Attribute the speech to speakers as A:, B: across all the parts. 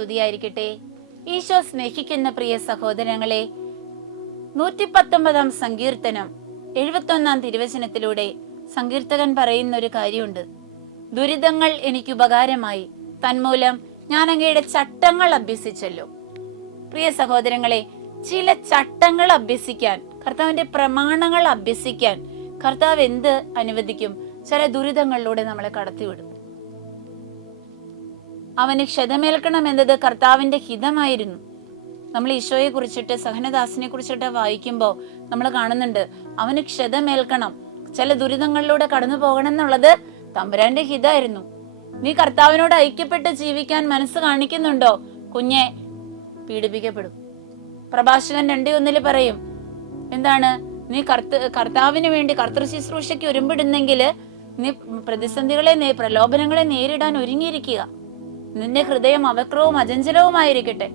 A: സ്തുതിയായിരിക്കട്ടെ. ഈശോ സ്നേഹിക്കുന്ന പ്രിയ സഹോദരങ്ങളെ നൂറ്റി പത്തൊമ്പതാം സങ്കീർത്തനം എഴുപത്തൊന്നാം തിരുവചനത്തിലൂടെ സങ്കീർത്തകൻ പറയുന്ന ഒരു കാര്യമുണ്ട്. ദുരിതങ്ങൾ എനിക്ക് ഉപകാരമായി തന്മൂലം ഞാൻ അങ്ങയുടെ ചട്ടങ്ങൾ അഭ്യസിച്ചല്ലോ. പ്രിയ സഹോദരങ്ങളെ ചില ചട്ടങ്ങൾ അഭ്യസിക്കാൻ കർത്താവിന്റെ പ്രമാണങ്ങൾ അഭ്യസിക്കാൻ കർത്താവ് എന്ത് അനുവദിക്കും? ചില ദുരിതങ്ങളിലൂടെ നമ്മളെ കടത്തിവിടും. അവന് ക്ഷതമേൽക്കണം എന്നത് കർത്താവിന്റെ ഹിതമായിരുന്നു. നമ്മൾ ഈശോയെ കുറിച്ചിട്ട് സഹനദാസിനെ കുറിച്ചിട്ട് വായിക്കുമ്പോൾ നമ്മൾ കാണുന്നുണ്ട് അവന് ക്ഷതമേൽക്കണം ചില ദുരിതങ്ങളിലൂടെ കടന്നു പോകണം എന്നുള്ളത് തമ്പുരാന്റെ ഹിതമായിരുന്നു. നീ കർത്താവിനോട് ഐക്യപ്പെട്ട് ജീവിക്കാൻ മനസ്സ് കാണിക്കുന്നുണ്ടോ? കുഞ്ഞെ പീഡിപ്പിക്കപ്പെടും. പ്രഭാഷകൻ രണ്ടേ ഒന്നിൽ പറയും എന്താണ്? നീ കർത്ത കർത്താവിന് വേണ്ടി കർത്തൃ ശുശ്രൂഷയ്ക്ക് ഒരുമ്പിടുന്നെങ്കിൽ നീ പ്രതിസന്ധികളെ പ്രലോഭനങ്ങളെ നേരിടാൻ ഒരുങ്ങിയിരിക്കുക. നിന്റെ ഹൃദയം അവക്രവും അചഞ്ചലവുമായിരിക്കട്ടെ.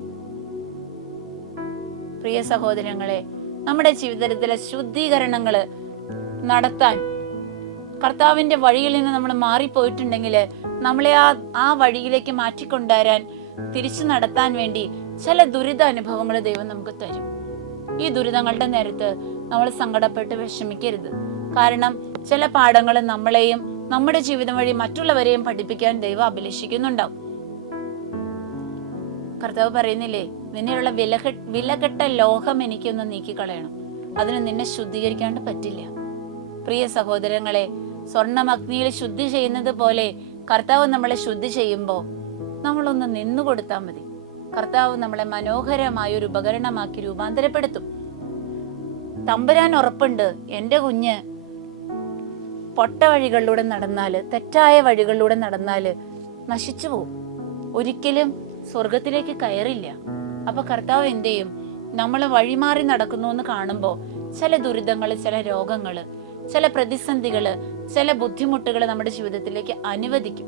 A: പ്രിയ സഹോദരങ്ങളെ നമ്മുടെ ജീവിതത്തിലെ ശുദ്ധീകരണങ്ങൾ നടത്താൻ കർത്താവിന്റെ വഴിയിൽ നിന്ന് നമ്മൾ മാറിപ്പോയിട്ടുണ്ടെങ്കിൽ നമ്മളെ ആ ആ വഴിയിലേക്ക് മാറ്റിക്കൊണ്ടുവരാൻ തിരിച്ചു നടത്താൻ വേണ്ടി ചില ദുരിത അനുഭവങ്ങൾ ദൈവം നമുക്ക് തരും. ഈ ദുരിതങ്ങളുടെ നേരത്ത് നമ്മൾ സങ്കടപ്പെട്ട് വിഷമിക്കരുത്. കാരണം ചില പാഠങ്ങൾ നമ്മളെയും നമ്മുടെ ജീവിതം വഴി മറ്റുള്ളവരെയും പഠിപ്പിക്കാൻ ദൈവം അഭിലഷിക്കുന്നുണ്ടാവും. കർത്താവ് പറയുന്നില്ലേ നിന്നെയുള്ള വില വിലകെട്ട ലോഹം എനിക്കൊന്ന് നീക്കിക്കളയണം. അതിന് നിന്നെ ശുദ്ധീകരിക്കാണ്ട് പറ്റില്ല. പ്രിയ സഹോദരങ്ങളെ സ്വർണം അഗ്നിയിൽ ശുദ്ധി ചെയ്യുന്നത് പോലെ കർത്താവ് നമ്മളെ ശുദ്ധി ചെയ്യുമ്പോൾ നമ്മളൊന്ന് നിന്നു കൊടുത്താൽ മതി. കർത്താവ് നമ്മളെ മനോഹരമായ ഒരു ഉപകരണമാക്കി രൂപാന്തരപ്പെടുത്തും. തമ്പുരാൻ ഉറപ്പുണ്ട് എന്റെ കുഞ്ഞ് പൊട്ട വഴികളിലൂടെ നടന്നാൽ തെറ്റായ വഴികളിലൂടെ നടന്നാൽ നശിച്ചു പോകും ഒരിക്കലും സ്വർഗത്തിലേക്ക് കയറില്ല. അപ്പൊ കർത്താവ് എന്ത് ചെയ്യും? നമ്മൾ വഴിമാറി നടക്കുന്നു എന്ന് കാണുമ്പോൾ ചില ദുരിതങ്ങൾ ചില രോഗങ്ങൾ ചില പ്രതിസന്ധികൾ ചില ബുദ്ധിമുട്ടുകൾ നമ്മുടെ ജീവിതത്തിലേക്ക് അനുവദിക്കും.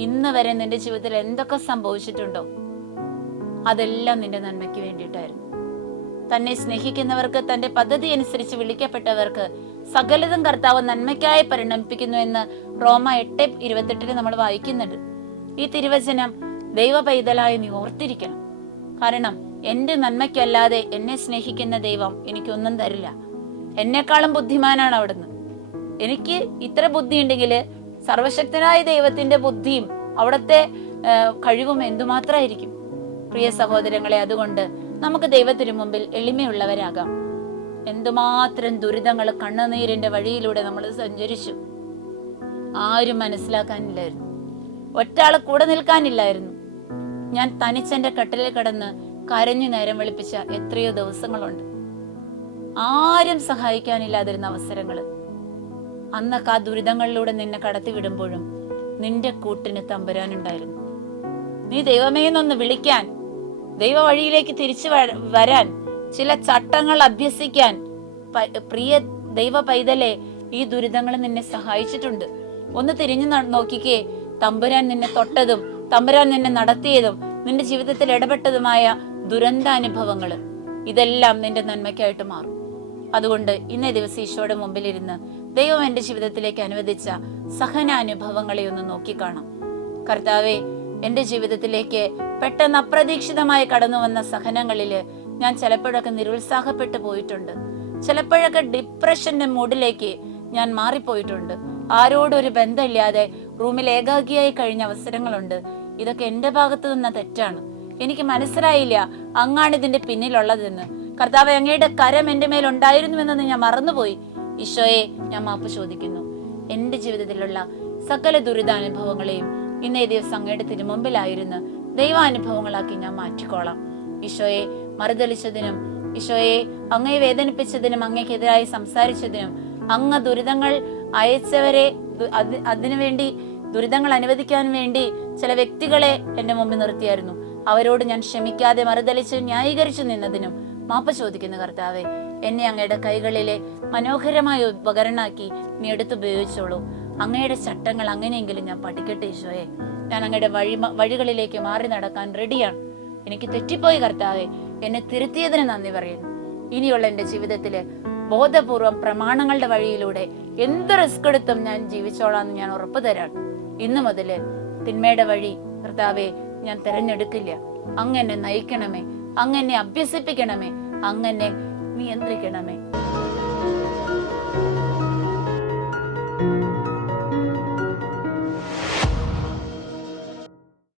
A: ഇന്ന് വരെ നിന്റെ ജീവിതത്തിൽ എന്തൊക്കെ സംഭവിച്ചിട്ടുണ്ടോ? അതെല്ലാം നിന്റെ നന്മയ്ക്ക് വേണ്ടിയിട്ടായിരുന്നു. തന്നെ സ്നേഹിക്കുന്നവർക്ക് തന്റെ പദ്ധതി അനുസരിച്ച് വിളിക്കപ്പെട്ടവർക്ക് സകലതും കർത്താവ് നന്മയ്ക്കായി പരിണമിപ്പിക്കുന്നു എന്ന് റോമ എട്ട് ഇരുപത്തെട്ടിന് നമ്മൾ വായിക്കുന്നുണ്ട്. ഈ തിരുവചനം ദൈവ പൈതലായി നീ ഓർത്തിരിക്കണം. കാരണം എന്റെ നന്മയ്ക്കല്ലാതെ എന്നെ സ്നേഹിക്കുന്ന ദൈവം എനിക്കൊന്നും തരില്ല. എന്നെക്കാളും ബുദ്ധിമാനാണ് അവിടുന്ന്. എനിക്ക് ഇത്ര ബുദ്ധി ഉണ്ടെങ്കിൽ സർവശക്തനായ ദൈവത്തിന്റെ ബുദ്ധിയും അവിടുത്തെ കഴിവും എന്തുമാത്രമായിരിക്കും? പ്രിയ സഹോദരങ്ങളെ അതുകൊണ്ട് നമുക്ക് ദൈവത്തിനു മുമ്പിൽ എളിമയുള്ളവരാകാം. എന്തുമാത്രം ദുരിതങ്ങൾ കണ്ണുനീരിന്റെ വഴിയിലൂടെ നമ്മൾ സഞ്ചരിച്ചു. ആരും മനസ്സിലാക്കാനില്ലായിരുന്നു. ഒറ്റാൾ കൂടെ നിൽക്കാനില്ലായിരുന്നു. ഞാൻ തനിച്ചെന്റെ കട്ടിലിൽ കടന്ന് കരഞ്ഞു നേരം വെളുപ്പിച്ച എത്രയോ ദിവസങ്ങളുണ്ട്. ആരും സഹായിക്കാനില്ലാതിരുന്ന അവസരങ്ങൾ അന്നൊക്കെ ആ ദുരിതങ്ങളിലൂടെ നിന്നെ കടത്തി വിടുമ്പോഴും നിന്റെ കൂട്ടിന് തമ്പുരാനുണ്ടായിരുന്നു. നീ ദൈവമേ എന്നൊന്ന് വിളിക്കാൻ ദൈവ വഴിയിലേക്ക് തിരിച്ചു വരാൻ ചില ചട്ടങ്ങൾ അഭ്യസിക്കാൻ പ്രിയ ദൈവ പൈതലെ ഈ ദുരിതങ്ങൾ നിന്നെ സഹായിച്ചിട്ടുണ്ട്. ഒന്ന് തിരിഞ്ഞു നോക്കിക്കേ തമ്പുരാൻ നിന്നെ തൊട്ടതും തമ്പുരാൻ നിന്നെ നടത്തിയതും നിന്റെ ജീവിതത്തിൽ ഇടപെട്ടതുമായ ദുരന്താനുഭവങ്ങൾ ഇതെല്ലാം നിന്റെ നന്മയ്ക്കായിട്ട് മാറും. അതുകൊണ്ട് ഇന്നേ ദിവസം ഈശോയുടെ മുമ്പിലിരുന്ന് ദൈവം എന്റെ ജീവിതത്തിലേക്ക് അനുവദിച്ച സഹനാനുഭവങ്ങളെ ഒന്ന് നോക്കിക്കാണാം. കർത്താവെ എന്റെ ജീവിതത്തിലേക്ക് പെട്ടെന്ന് അപ്രതീക്ഷിതമായി കടന്നു വന്ന സഹനങ്ങളിൽ ഞാൻ ചിലപ്പോഴൊക്കെ നിരുത്സാഹപ്പെട്ടു പോയിട്ടുണ്ട്. ചിലപ്പോഴൊക്കെ ഡിപ്രഷന്റെ മൂഡിലേക്ക് ഞാൻ മാറിപ്പോയിട്ടുണ്ട്. ആരോടും ഒരു ബന്ധമില്ലാതെ റൂമിൽ ഏകാഗിയായി കഴിഞ്ഞ അവസരങ്ങളുണ്ട്. ഇതൊക്കെ എന്റെ ഭാഗത്തു നിന്ന തെറ്റാണ്. എനിക്ക് മനസ്സിലായില്ല അങ്ങാണ് ഇതിന്റെ പിന്നിലുള്ളതെന്ന്. കർത്താവ് അങ്ങയുടെ കരം എന്റെ മേൽ ഉണ്ടായിരുന്നുവെന്നത് ഞാൻ മറന്നുപോയി. ഈശോയെ ഞാൻ മാപ്പ് ചോദിക്കുന്നു. എന്റെ ജീവിതത്തിലുള്ള സകല ദുരിതാനുഭവങ്ങളെയും ഇന്നേ ദിവസം അങ്ങയുടെ തിരുമുമ്പിലായിരുന്ന് ദൈവാനുഭവങ്ങളാക്കി ഞാൻ മാറ്റിക്കോളാം. ഈശോയെ മറുതളിച്ചതിനും ഈശോയെ അങ്ങയെ വേദനിപ്പിച്ചതിനും അങ്ങയ്ക്കെതിരായി സംസാരിച്ചതിനും അങ്ങ് ദുരിതങ്ങൾ അയച്ചവരെ അതിനുവേണ്ടി ദുരിതങ്ങൾ അനുവദിക്കാൻ വേണ്ടി ചില വ്യക്തികളെ എന്റെ മുമ്പിൽ നിർത്തിയായിരുന്നു. അവരോട് ഞാൻ ക്ഷമിക്കാതെ മറുതലിച്ച് ന്യായീകരിച്ചു നിന്നതിനും മാപ്പ ചോദിക്കുന്നു കർത്താവെ എന്നെ അങ്ങയുടെ കൈകളിലെ മനോഹരമായ ഉപകരണമാക്കി നീ എടുത്തുപയോഗിച്ചോളൂ. അങ്ങയുടെ ചട്ടങ്ങൾ അങ്ങനെയെങ്കിലും ഞാൻ പഠിക്കട്ടെ ഈശോയെ. ഞാൻ അങ്ങയുടെ വഴി വഴികളിലേക്ക് മാറി നടക്കാൻ റെഡിയാണ്. എനിക്ക് തെറ്റിപ്പോയി കർത്താവെ എന്നെ തിരുത്തിയതിന് നന്ദി പറയുന്നു. ഇനിയുള്ള എന്റെ ജീവിതത്തിൽ ബോധപൂർവം പ്രമാണങ്ങളുടെ വഴിയിലൂടെ എന്ത് റിസ്ക് എടുത്തും ഞാൻ ജീവിച്ചോളാന്ന് ഞാൻ ഉറപ്പു തരാം ഇന്നു മുതൽ തിന്മയുടെ വഴി കർത്താവെ ഞാൻ തിരഞ്ഞെടുക്കില്ല. അങ്ങനെ നയിക്കണമേ അങ്ങനെ അഭ്യസിപ്പിക്കണമേ അങ്ങനെ നിയന്ത്രിക്കണമേ.